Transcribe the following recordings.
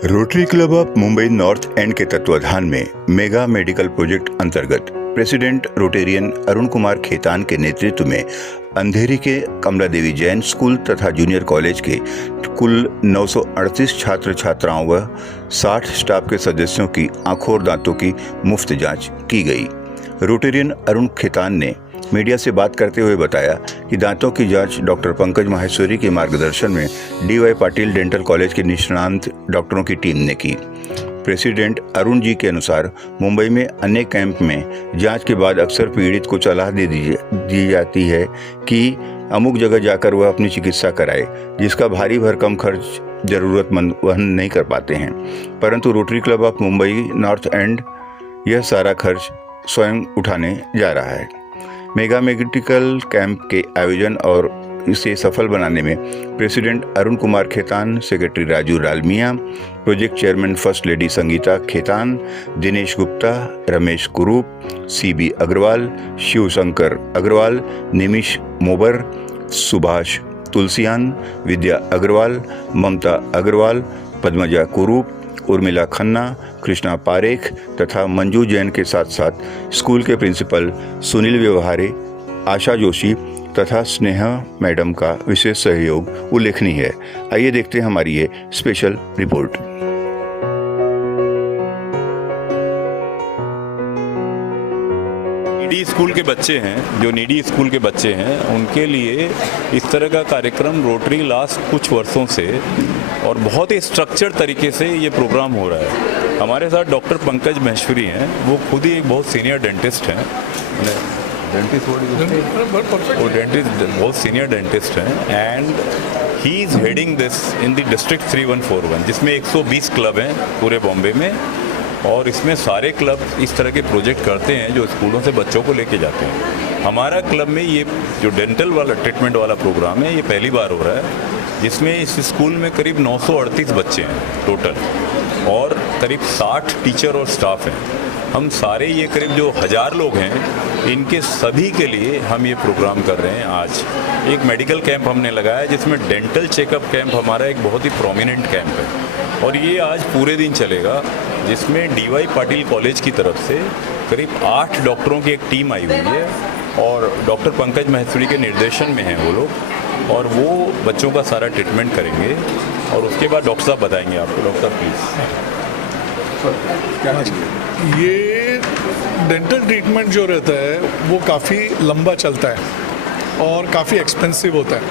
Rotary club of Mumbai north and के तत्वाधान में मेगा मेडिकल प्रोजेक्ट अंतर्गत प्रेसिडेंट रोटेरियन अरुण कुमार खेतान के नेतृत्व में अंधेरी के कमला देवी जैन स्कूल तथा जूनियर कॉलेज के कुल 938 छात्र छात्राओं व 60 स्टाफ के सदस्यों की आंखों और दांतों की मुफ्त जांच की गई। रोटेरियन अरुण खेतान ने मीडिया से बात करते हुए बताया कि दांतों की जांच डॉक्टर पंकज माहेश्वरी के मार्गदर्शन में डी.वाई. पाटिल डेंटल कॉलेज के निष्णात डॉक्टरों की टीम ने की। प्रेसिडेंट अरुण जी के अनुसार मुंबई में अन्य कैंप में जांच के बाद अक्सर पीड़ित को सलाह दी जाती है कि अमुक जगह जाकर वह अपनी चिकित्सा कराए, जिसका भारी भरकम खर्च जरूरतमंद वहन नहीं कर पाते हैं, परंतु rotary club of Mumbai north and यह सारा खर्च स्वयं उठाने जा रहा है। मेगा मेडिकल कैंप के आयोजन और इसे सफल बनाने में president Arun Kumar Khetan, secretary Raju Lalmiya, project chairman first lady Sangeeta Khetan, Dinesh Gupta, Ramesh Kurup, CB Agarwal, Shiv Shankar Agarwal, Nimish Mobar, Subhash Tulsiyan, विद्या अग्रवाल, ममता अग्रवाल, पद्मजा कुरूप, उर्मिला खन्ना, कृष्णा पारेख तथा मंजू जैन के साथ साथ स्कूल के प्रिंसिपल सुनील व्यवहारे, आशा जोशी तथा स्नेहा मैडम का विशेष सहयोग उल्लेखनीय है। आइए देखते हैं हमारी ये स्पेशल रिपोर्ट। नीडी स्कूल के बच्चे हैं, जो नीडी स्कूल के बच्चे हैं, उनके लिए इस तरह का कार्यक्रम रोटरी लास्ट कुछ वर्षों से और बहुत ही स्ट्रक्चर्ड तरीके से ये प्रोग्राम हो रहा है। हमारे साथ डॉक्टर पंकज माहेश्वरी हैं, वो खुद ही एक बहुत सीनियर डेंटिस्ट हैं, वो डेंटिस्ट बहुत सीनियर डेंटिस्ट हैं, and he is heading this in the district 3141, जिसमें 120 क्लब हैं पूरे बॉम्बे में, और इसमें सारे क्लब इस तरह के प्रोजेक्ट करते हैं जो स्कूलों से बच्चों को लेके जाते हैं। हमारा क्लब में ये जो डेंटल वाला ट्रीटमेंट वाला प्रोग्राम है, ये पहली बार हो रहा है, जिसमें इस स्कूल में करीब 938 बच्चे हैं टोटल और करीब 60 टीचर और स्टाफ हैं। हम सारे ये करीब जो 1000 लोग हैं, इनके सभी के लिए हम ये प्रोग्राम कर रहे हैं। आज एक मेडिकल कैंप हमने लगाया जिसमें डेंटल चेकअप कैंप हमारा एक बहुत ही प्रोमिनेंट कैंप है, और ये आज पूरे दिन चलेगा, जिसमें डी.वाई. पाटिल कॉलेज की तरफ से करीब 8 डॉक्टरों की एक टीम आई हुई है, और डॉक्टर पंकज माहेश्वरी के निर्देशन में हैं वो लोग, और वो बच्चों का सारा ट्रीटमेंट करेंगे। और उसके बाद डॉक्टर साहब बताएंगे आपको। डॉक्टर साहब प्लीज़। ये डेंटल ट्रीटमेंट जो रहता है वो काफ़ी लंबा चलता है और काफ़ी एक्सपेंसिव होता है,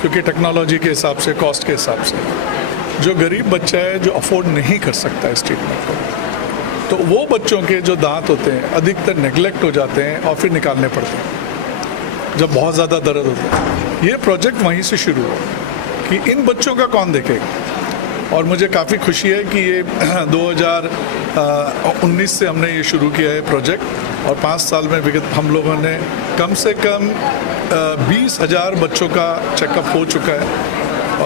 क्योंकि टेक्नोलॉजी के हिसाब से, कॉस्ट के हिसाब से जो गरीब बच्चा है जो अफोर्ड नहीं कर सकता इस ट्रीटमेंट को, तो वो बच्चों के जो दांत होते हैं अधिकतर नेग्लेक्ट हो जाते हैं और फिर निकालने पड़ते हैं जब बहुत ज़्यादा दर्द होता है। ये प्रोजेक्ट वहीं से शुरू हुआ कि इन बच्चों का कौन देखेगा, और मुझे काफ़ी खुशी है कि ये 2019 से हमने ये शुरू किया है प्रोजेक्ट, और 5 साल में विगत हम लोगों ने कम से कम 20,000 बच्चों का चेकअप हो चुका है,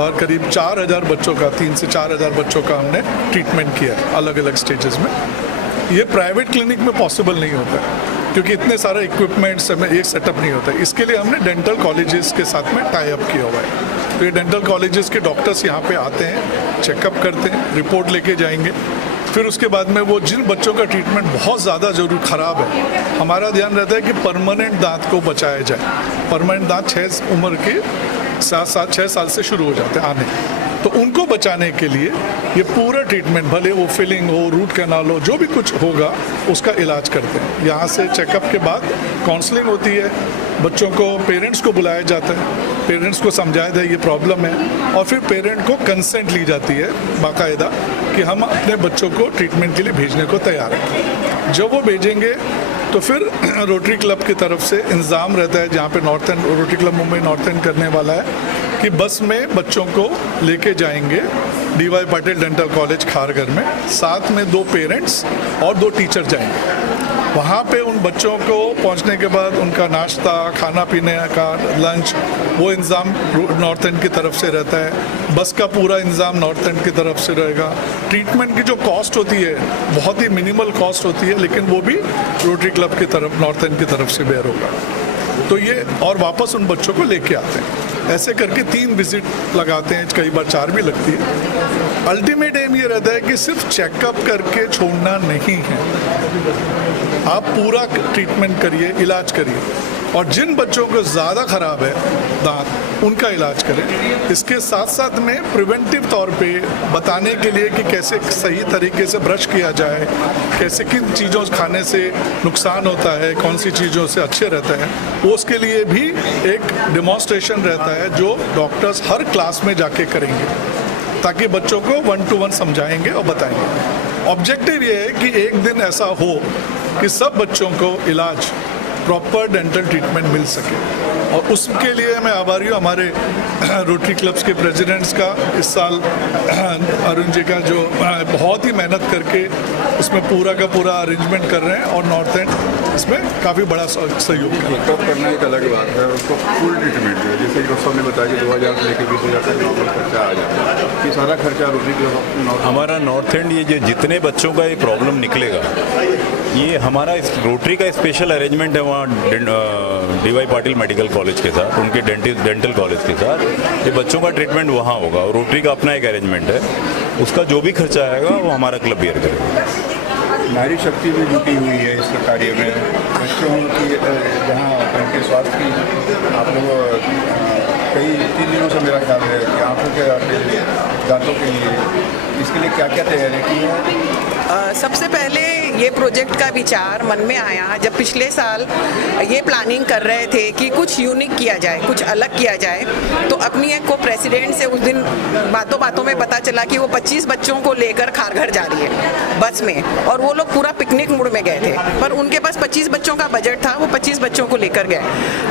और करीब 4,000 बच्चों का, 3 से 4,000 बच्चों का हमने ट्रीटमेंट किया है अलग अलग स्टेजेस में। ये प्राइवेट क्लिनिक में पॉसिबल नहीं होता है, क्योंकि इतने सारे इक्विपमेंट्स में एक सेटअप नहीं होता है। इसके लिए हमने डेंटल कॉलेजेस के साथ में टाई अप किया हुआ है। तो ये डेंटल कॉलेजेस के डॉक्टर्स यहाँ पे आते हैं, चेकअप करते हैं, रिपोर्ट लेके जाएंगे, फिर उसके बाद में वो जिन बच्चों का ट्रीटमेंट बहुत ज़्यादा जरूर ख़राब है, हमारा ध्यान रहता है कि परमानेंट दांत को बचाया जाए। परमानेंट दांत 6 उम्र के 6 साल से शुरू हो जाते हैं आने, तो उनको बचाने के लिए ये पूरा ट्रीटमेंट, भले वो फिलिंग हो, रूट कैनाल हो, जो भी कुछ होगा उसका इलाज करते हैं। यहाँ से चेकअप के बाद काउंसलिंग होती है, बच्चों को, पेरेंट्स को बुलाया जाता है, पेरेंट्स को समझाया जाए ये प्रॉब्लम है, और फिर पेरेंट को कंसेंट ली जाती है बाकायदा कि हम अपने बच्चों को ट्रीटमेंट के लिए भेजने को तैयार हैं। जब वो भेजेंगे तो फिर रोटरी क्लब की तरफ से इंतज़ाम रहता है, जहाँ पे north and rotary club Mumbai north and करने वाला है कि बस में बच्चों को लेके जाएंगे D.Y.. Patil dental college Kharghar में, साथ में 2 पेरेंट्स और 2 टीचर जाएंगे। वहाँ पे उन बच्चों को पहुँचने के बाद उनका नाश्ता, खाना पीने का, लंच, वो इंतज़ाम नॉर्थ एंड की तरफ से रहता है। बस का पूरा इंतज़ाम नॉर्थ एंड की तरफ से रहेगा। ट्रीटमेंट की जो कॉस्ट होती है बहुत ही मिनिमल कॉस्ट होती है, लेकिन वो भी रोटरी क्लब की तरफ, नॉर्थ एंड की तरफ से बेयर होगा। तो ये, और वापस उन बच्चों को लेके आते हैं। ऐसे करके 3 विजिट लगाते हैं, कई बार 4 भी लगती है। अल्टीमेट एम ये रहता है कि सिर्फ चेकअप करके छोड़ना नहीं है, आप पूरा ट्रीटमेंट करिए, इलाज करिए, और जिन बच्चों को ज़्यादा ख़राब है दांत, उनका इलाज करें। इसके साथ साथ में प्रिवेंटिव तौर पे बताने के लिए कि कैसे सही तरीके से ब्रश किया जाए, कैसे किन चीज़ों खाने से नुकसान होता है, कौन सी चीज़ों से अच्छे रहता है, वो उसके लिए भी एक डेमोन्स्ट्रेशन रहता है जो डॉक्टर्स हर क्लास में जाके करेंगे, ताकि बच्चों को 1 to 1 समझाएंगे और बताएंगे। ऑब्जेक्टिव ये है कि एक दिन ऐसा हो कि सब बच्चों को इलाज, प्रॉपर डेंटल ट्रीटमेंट मिल सके, और उसके लिए मैं आभारी हूँ हमारे रोटरी क्लब्स के प्रेसिडेंट्स का, इस साल अरुण जी का, जो बहुत ही मेहनत करके इसमें पूरा का पूरा अरेंजमेंट कर रहे हैं, और नॉर्थ एंड इसमें काफ़ी बड़ा सहयोग है। चेकअप करना एक अलग बात है, उसको फुल ट्रीटमेंट है, जैसे डॉक्टर साहब ने बताया कि 2000 से लेकर 20,000 तक नॉर्मल खर्चा आ जाता है। ये सारा खर्चा रोटरी क्लब हमारा नॉर्थ एंड, ये जो जितने बच्चों का ये प्रॉब्लम निकलेगा, ये हमारा इस रोटरी का स्पेशल अरेंजमेंट है वहाँ DY पाटिल मेडिकल कॉलेज के साथ, उनके डेंटल कॉलेज के साथ, ये बच्चों का ट्रीटमेंट वहाँ होगा, और रोटरी का अपना एक अरेंजमेंट है, उसका जो भी खर्चा आएगा वो हमारा क्लब बियर करेगा। नारी शक्ति भी जुटी हुई है इस कार्य में, बच्चों की जहाँ उनके स्वास्थ्य की आप लोग कई 3 दिनों से मेरा ख्याल है कि आँखों के दांतों के लिए, इसके लिए क्या क्या तैयारी की है? सबसे पहले ये प्रोजेक्ट का विचार मन में आया जब पिछले साल ये प्लानिंग कर रहे थे कि कुछ यूनिक किया जाए, कुछ अलग किया जाए, तो अपनी एक को प्रेसिडेंट से उस दिन बातों में पता चला कि वो 25 बच्चों को लेकर खारघर जा रही है बस में, और वो लोग पूरा पिकनिक मूड में गए थे, पर उनके पास 25 बच्चों का बजट था, वो 25 बच्चों को लेकर गए।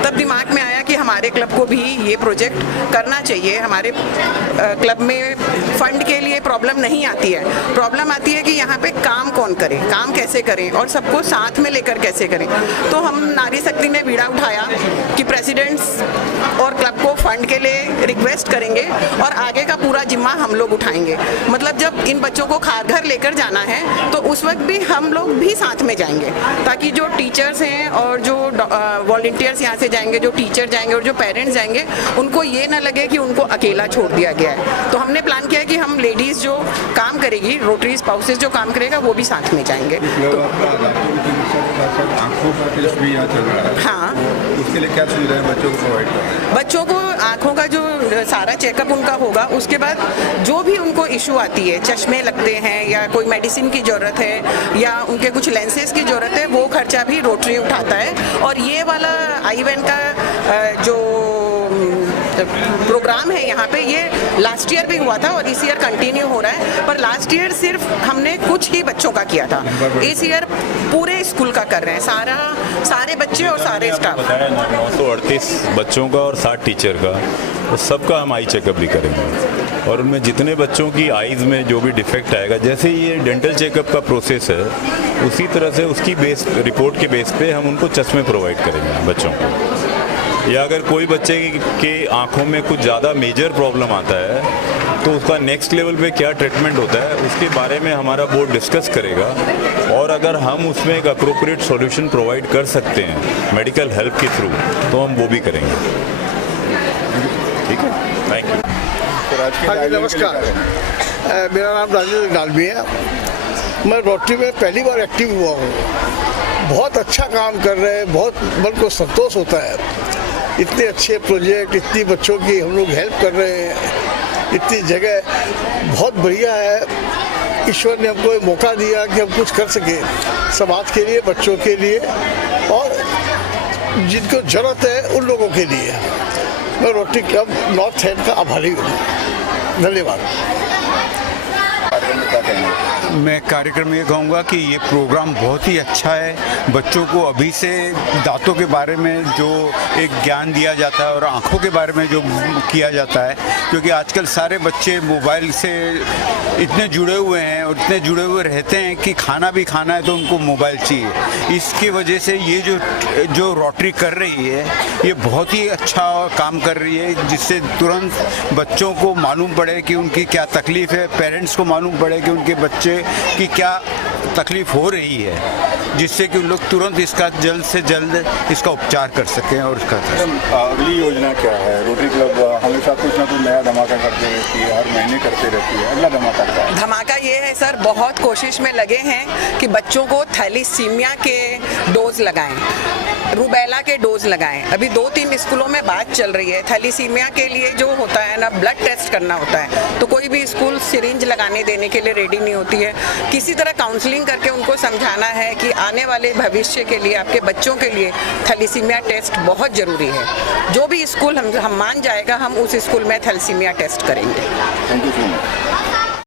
तब दिमाग में आया कि हमारे क्लब को भी ये प्रोजेक्ट करना चाहिए। हमारे क्लब में फंड के लिए प्रॉब्लम नहीं आती है, प्रॉब्लम आती है कि यहाँ पे काम कौन करे, काम कैसे करें, और सबको साथ में लेकर कैसे करें। तो हम नारी शक्ति ने बीड़ा उठाया कि प्रेसिडेंट्स और क्लब को फंड के लिए रिक्वेस्ट करेंगे, और आगे का पूरा जिम्मा हम लोग उठाएंगे। मतलब जब इन बच्चों को खारघर लेकर जाना है तो उस वक्त भी हम लोग भी साथ में जाएंगे, ताकि जो टीचर्स हैं और जो वॉलंटियर्स यहाँ से जाएंगे, जो टीचर जाएंगे और जो पेरेंट्स जाएंगे, उनको ये ना लगे कि उनको अकेला छोड़ दिया गया है। तो हमने प्लान किया कि हम लेडीज़ जो काम करेगी, रोटरी स्पाउसेस जो काम करेगा, वो भी साथ में जाएंगे। तो आँखों का टेस्ट भी यहाँ चल रहा है, हाँ, उसके लिए क्या सुविधाएं बच्चों को प्रोवाइड कर रहे हैं? बच्चों को आँखों का जो सारा चेकअप उनका होगा, उसके बाद जो भी उनको इशू आती है, चश्मे लगते हैं या कोई मेडिसिन की ज़रूरत है या उनके कुछ लेंसेज की ज़रूरत है, वो खर्चा भी रोटरी उठाता है। और ये वाला आई वैन का जो प्रोग्राम है यहाँ पे, ये लास्ट ईयर भी हुआ था और इस ईयर कंटिन्यू हो रहा है, पर लास्ट ईयर सिर्फ हमने कुछ ही बच्चों का किया था, इस ईयर पूरे स्कूल का कर रहे हैं, सारे बच्चे और सारे स्टाफ। बताया 938 बच्चों का और 60 टीचर का, तो सबका हम आई चेकअप भी करेंगे, और उनमें जितने बच्चों की आईज़ में जो भी डिफेक्ट आएगा, जैसे ये डेंटल चेकअप का प्रोसेस है, उसी तरह से उसकी रिपोर्ट के बेस पे हम उनको चश्मे प्रोवाइड करेंगे बच्चों को। या अगर कोई बच्चे के आँखों में कुछ ज़्यादा मेजर प्रॉब्लम आता है तो उसका नेक्स्ट लेवल पे क्या ट्रीटमेंट होता है, उसके बारे में हमारा बोर्ड डिस्कस करेगा, और अगर हम उसमें एक अप्रोप्रिएट सॉल्यूशन प्रोवाइड कर सकते हैं मेडिकल हेल्प के थ्रू, तो हम वो भी करेंगे। ठीक है, थैंक यू। हाँ जी, नमस्कार, मेरा नाम राजेंद्र डालवी है। मैं रोटरी में पहली बार एक्टिव हुआ हूँ। बहुत अच्छा काम कर रहे हैं, बहुत मन को संतोष होता है। इतने अच्छे प्रोजेक्ट, इतनी बच्चों की हम लोग हेल्प कर रहे हैं, इतनी जगह, बहुत बढ़िया है। ईश्वर ने हमको एक मौका दिया कि हम कुछ कर सके समाज के लिए, बच्चों के लिए, और जिनको ज़रूरत है उन लोगों के लिए। मैं रोटरी क्लब नॉर्थ एंड का आभारी हूँ। धन्यवाद। मैं कार्यक्रम में ये कहूँगा कि ये प्रोग्राम बहुत ही अच्छा है। बच्चों को अभी से दांतों के बारे में जो एक ज्ञान दिया जाता है और आँखों के बारे में जो किया जाता है, क्योंकि आजकल सारे बच्चे मोबाइल से इतने जुड़े हुए हैं और इतने जुड़े हुए रहते हैं कि खाना भी खाना है तो उनको मोबाइल चाहिए। इसकी वजह से ये जो रोटरी कर रही है, ये बहुत ही अच्छा काम कर रही है, जिससे तुरंत बच्चों को मालूम पड़े कि उनकी क्या तकलीफ़ है, पेरेंट्स को मालूम पड़े कि उनके बच्चे की क्या तकलीफ़ हो रही है। जिससे कि लोग तुरंत इसका जल्द से जल्द इसका उपचार कर सकें और इसका अगली योजना क्या है? रोटरी क्लब हमेशा कुछ ना कुछ नया धमाका करते रहती है, हर महीने करते रहती है। अगला धमाका क्या है? धमाका ये है सर, बहुत कोशिश में लगे हैं कि बच्चों को थैलीसीमिया के डोज लगाएं, रूबेला के डोज लगाएं। अभी 2-3 स्कूलों में बात चल रही है। थैलीसीमिया के लिए जो होता है ना, ब्लड टेस्ट करना होता है, तो कोई भी स्कूल सिरिंज लगाने देने के लिए रेडी नहीं होती है। किसी तरह काउंसलिंग करके उनको समझाना है कि आने वाले भविष्य के लिए, आपके बच्चों के लिए थैलीसीमिया टेस्ट बहुत ज़रूरी है। जो भी स्कूल हम मान जाएगा, हम उस स्कूल में थैलीसीमिया टेस्ट करेंगे। Thank you so much.